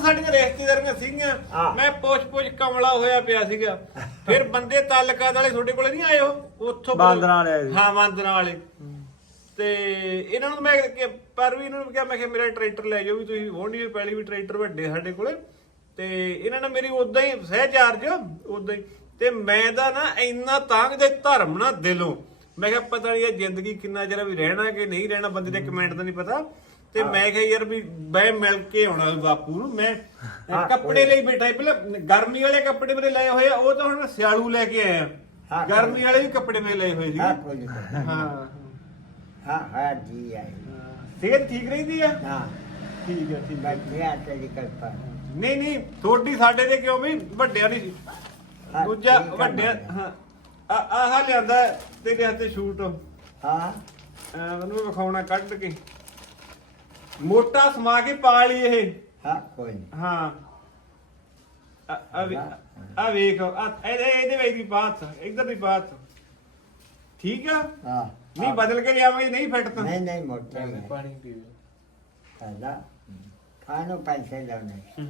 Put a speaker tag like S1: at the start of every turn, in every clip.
S1: ਸਾਡੀਆਂ ਰਿਸ਼ਤੇਦਾਰੀਆਂ ਸੀਗੀਆਂ ਮੈਂ ਪੁੱਛ ਕਮਲਾ ਹੋਇਆ ਪਿਆ ਸੀਗਾ ਫਿਰ ਬੰਦੇ ਤਾਲਕਾਤ ਵਾਲੇ ਤੁਹਾਡੇ ਕੋਲੇ ਨਹੀਂ ਆਏ ਉਹ ਉੱਥੋਂ
S2: ਬਾਂਦਰਾਂ ਵਾਲੇ
S1: ਹਾਂ ਬਾਂਦਰਾਂ ਵਾਲੇ ਤੇ ਇਹਨਾਂ ਨੂੰ ਮੈਂ ਪਰ ਵੀ ਇਹਨਾਂ ਨੂੰ ਕਿਹਾ ਮੈਂ ਕਿਹਾ ਮੇਰਾ ਟਰੈਕਟਰ ਲੈ ਜਾਓ ਵੀ ਤੁਸੀਂ ਹੋਣੀ ਪਹਿਲੀ ਵੀ ਟਰੈਕਟਰ ਵੱਡੇ ਸਾਡੇ ਕੋਲੇ ਤੇ ਇਹਨਾਂ ਨੇ ਮੇਰੀ ਉਦਾਂ ਹੀ ਸਹਿਚਾਰਜ ਉਦਾਂ ਹੀ ਤੇ ਮੈਂ ਤਾਂ ਨਾ ਇੰਨਾ ਤਾਂਗ ਦੇ ਧਰਮ ਨਾ ਦਿਲੋਂ ਮੈਂ ਕਿਹਾ ਪਤਾ ਨਹੀਂ ਇਹ ਜ਼ਿੰਦਗੀ ਕਿੰਨਾ ਚਿਰ ਵੀ ਰਹਿਣਾ ਕਿ ਨਹੀਂ ਰਹਿਣਾ ਬੰਦੇ ਦੇ ਕਮੈਂਟ ਦਾ ਨਹੀਂ ਪਤਾ ਤੇ ਮੈਂ ਕਿਹਾ ਯਾਰ ਵੀ ਮੈਂ ਮਿਲ ਕੇ ਆਉਣਾ ਬਾਪੂ ਨੂੰ ਮੈਂ ਕੱਪੜੇ ਲਈ ਬੈਠਾ ਪਹਿਲਾਂ ਗਰਮੀ ਵਾਲੇ ਕੱਪੜੇ ਮੇਰੇ ਲਏ ਹੋਏ ਆ ਉਹ ਤਾਂ ਹੁਣ ਸਿਆਲੂ ਲੈ ਕੇ ਆਇਆ ਗਰਮੀ ਵਾਲੇ ਵੀ ਕੱਪੜੇ ਮੇਰੇ ਲਏ ਹੋਏ ਸੀ
S3: ਹਾਂ ਜੀ ਆਈ
S1: ਸਿਹਤ ਠੀਕ ਰਹਿੰਦੀ ਆ
S3: ਹਾਂ
S1: ਠੀਕ ਹੈ ਠੀਕ ਹੈ
S3: ਮੈਂ ਤੇਰੀ ਕਰਤਾ
S1: ਨਹੀਂ ਥੋੜੀ ਸਾਡੇ ਤੇ ਕਿਉਂ ਵੀ ਵੱਡਿਆਂ ਦੀ ਦੂਜਾ ਵੱਡਿਆਂ ਹਾਂ ਆਹ ਲਿਆਂਦਾ ਤੇਰੇ ਹੱਥੇ ਸ਼ੂਟ
S3: ਹਾਂ
S1: ਉਹਨੂੰ ਵਿਖਾਉਣਾ ਕੱਢ ਕੇ ਮੋਟਾ ਸਮਾ ਕੇ ਪਾ ਲਈ ਇਹ
S3: ਹਾਂ ਕੋਈ ਨਹੀਂ
S1: ਹਾਂ ਆ ਵੇਖ ਇਹਦੇ ਵਿੱਚ ਦੀ ਬਾਤ ਇੱਧਰ ਦੀ ਬਾਤ ਠੀਕ ਆ
S3: ਹਾਂ
S1: ਨਹੀਂ ਬਦਲ ਕੇ ਲਿਆਵਾਂਗੇ ਨਹੀਂ ਫਿੱਟ ਤਾਂ
S3: ਨਹੀਂ ਮੋਟਾ
S1: ਪਾਣੀ ਪੀਓ
S3: ਪਹਿਲਾਂ ਖਾਣੋਂ ਪੈਸੇ ਲਾਉਣੇ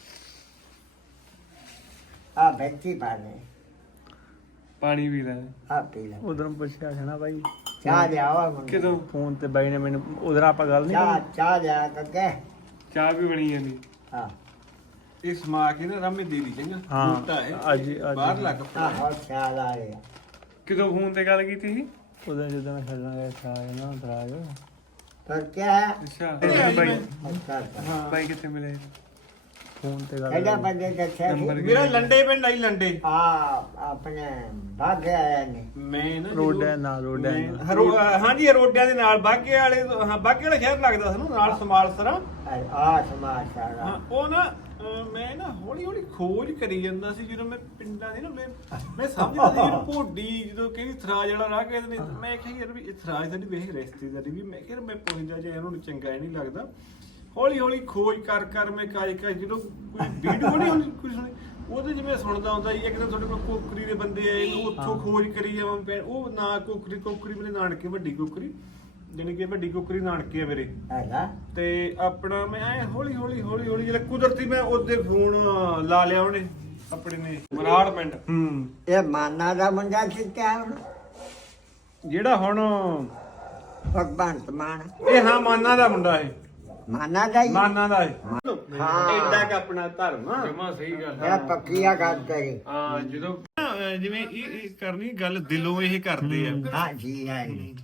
S3: ਆ ਬੈਠੀ ਪਾਣੇ
S1: ਪਾਣੀ ਪੀ ਲੈ
S3: ਆ ਪੀ ਲੈ
S2: ਉਧਰੋਂ ਪੁੱਛਿਆ ਸੀ ਨਾ ਬਾਈ
S3: ਚਾਹ ਲਿਆਵਾ ਮੁੰਡੇ
S1: ਕਿਦੋਂ
S2: ਫੋਨ ਤੇ ਬਾਈ ਨੇ ਮੈਨੂੰ ਉਧਰ ਆਪਾਂ ਗੱਲ ਨਹੀਂ
S3: ਚਾਹ ਲਿਆ ਕੱਕੇ
S1: ਚਾਹ ਵੀ ਬਣੀ ਜਾਂਦੀ
S3: ਹਾਂ
S1: ਇਹ ਸਮਾ ਕੇ ਨਾ ਰਾਮੇ ਦੇ ਦੀ ਚੰਗਾ
S2: ਹਾਂ,
S1: ਮੋਟਾ ਹੈ
S2: ਅੱਜ
S1: ਬਾਹਰ ਲੱਗ
S3: ਹਾਂ ਹੋਰ ਚਾਹ ਲਾ ਲਿਆ
S1: ਕਿਦੋਂ ਫੋਨ ਤੇ ਗੱਲ ਕੀਤੀ ਸੀ
S2: ਉਦੋਂ ਜਦੋਂ ਮੈਂ ਛੱਡਣਾ ਗਿਆ ਸਾਜ ਨਾ ਦਰਾਜ
S3: ਪਰ ਕਿਆ ਹੈ
S1: ਅੱਛਾ
S2: ਬਾਈ
S1: ਹਾਂ ਬਾਈ ਕਿੱਥੇ ਮਿਲੇ
S2: ਫੋਨ ਤੇ ਗੱਲ
S3: ਕਿਹੜਾ ਬੰਦੇ ਦੱਸਿਆ ਸੀ
S1: ਮੇਰਾ ਲੰਡੇ ਪਿੰਡ ਆਈ ਲੰਡੇ
S3: ਆ ਆਪਣੇ ਬਾਗੇ ਆਇਆ ਨੇ
S1: ਮੈਂ ਨਾ
S2: ਰੋਡਿਆਂ ਨਾਲ
S1: ਹਾਂਜੀ ਰੋਡਿਆਂ ਦੇ ਨਾਲ ਬਾਗੇ ਵਾਲੇ ਹਾਂ ਬਾਗੇ ਵਾਲਾ ਸ਼ਹਿਰ ਲੱਗਦਾ ਸਾਨੂੰ ਨਾਲ ਸਮਾਲਸਰਾ
S3: ਆ ਸਮਾਜ ਸਾਰਾ
S1: ਹਾਂ ਉਹ ਨਾ ਮੈਂ ਨਾ ਹੌਲੀ ਹੌਲੀ ਖੋਜ ਕਰੀ ਜਾਂਦਾ ਸੀ ਜਦੋਂ ਮੈਂ ਪਿੰਡਾਂ ਦੀ ਨਾ ਮੈਂ ਸਮਝਦਾ ਸੀ ਜਦੋਂ ਭੋਡੀ ਜਦੋਂ ਕਹਿੰਦੀ ਥਰਾਜ ਵਾਲਾ ਰਾਹ ਕਹਿੰਦੇ ਨੇ ਮੈਂ ਕਿਹਾ ਯਾਰ ਵੀ ਇਹ ਥਰਾਜ ਦਾ ਨਹੀਂ ਵੇਖ ਰਿਸ਼ਤੇਦਾਰੀ ਵੀ ਮੈਂ ਕਿਹਾ ਮੈਂ ਪੁੱਛਦਾ ਜੇ ਇਹਨਾਂ ਨੂੰ ਚੰਗਾ ਨਹੀਂ ਲੱਗਦਾ ਹੌਲੀ ਹੌਲੀ ਖੋਜ ਕਰ ਮੈਂ ਕਾਜ ਜਦੋਂ ਕੋਈ ਵੀਡੀਓ ਨਹੀਂ ਹੁੰਦੀ ਕੁਝ ਉਹਦੇ ਜਿਵੇਂ ਸੁਣਦਾ ਹੁੰਦਾ ਇੱਕ ਤਾਂ ਤੁਹਾਡੇ ਕੋਲ ਕੋਕਰੀ ਦੇ ਬੰਦੇ ਆਏ ਨੂੰ ਉੱਥੋਂ ਖੋਜ ਕਰੀ ਜਾਵਾਂ ਉਹ ਨਾ ਕੋਕਰੀ ਮੇਰੇ ਨਾਨਕੇ ਵੱਡੀ ਕੋਕਰੀ ਜਾਣੀ ਕਿ ਵੱਡੀ ਕੋਕਰੀ ਨਾਨਕੇ ਆ ਮੇਰੇ
S3: ਹੈਗਾ
S1: ਤੇ ਆਪਣਾ ਮੈਂ ਐ ਹੌਲੀ ਹੌਲੀ ਜਿਹੜਾ ਕੁਦਰਤੀ ਮੈਂ ਉਹਦੇ ਫੋਨ ਲਾ ਲਿਆ ਉਹਨੇ ਆਪਣੇ ਨੇ ਮਰਾੜ ਪਿੰਡ
S3: ਇਹ ਮਾਨਾ ਦਾ ਮੁੰਡਾ ਸੀ ਕਿਆ ਹੁਣ
S1: ਜਿਹੜਾ ਹੁਣ
S3: ਭਗਵੰਤ ਮਾਨ
S1: ਇਹ ਹਾਂ ਮਾਨਾ ਦਾ ਮੁੰਡਾ ਇਹ
S3: ਮਾਨਾ ਦਾ ਹੀ
S1: ਮਾਨਾ ਦਾ ਇਹ
S3: ਹਾਂ
S1: ਐਡਾ ਕਿ ਆਪਣਾ ਧਰਮ ਆ ਜਮਾ ਸਹੀ ਗੱਲ
S3: ਇਹ ਪੱਕੀਆ ਗੱਲ ਕਰੀ
S1: ਹਾਂ ਜਦੋਂ ਜਿਵੇਂ ਇਹ ਕਰਨੀ ਗੱਲ ਦਿਲੋਂ ਇਹ ਕਰਦੇ ਆ
S3: ਹਾਂ ਜੀ ਆਈ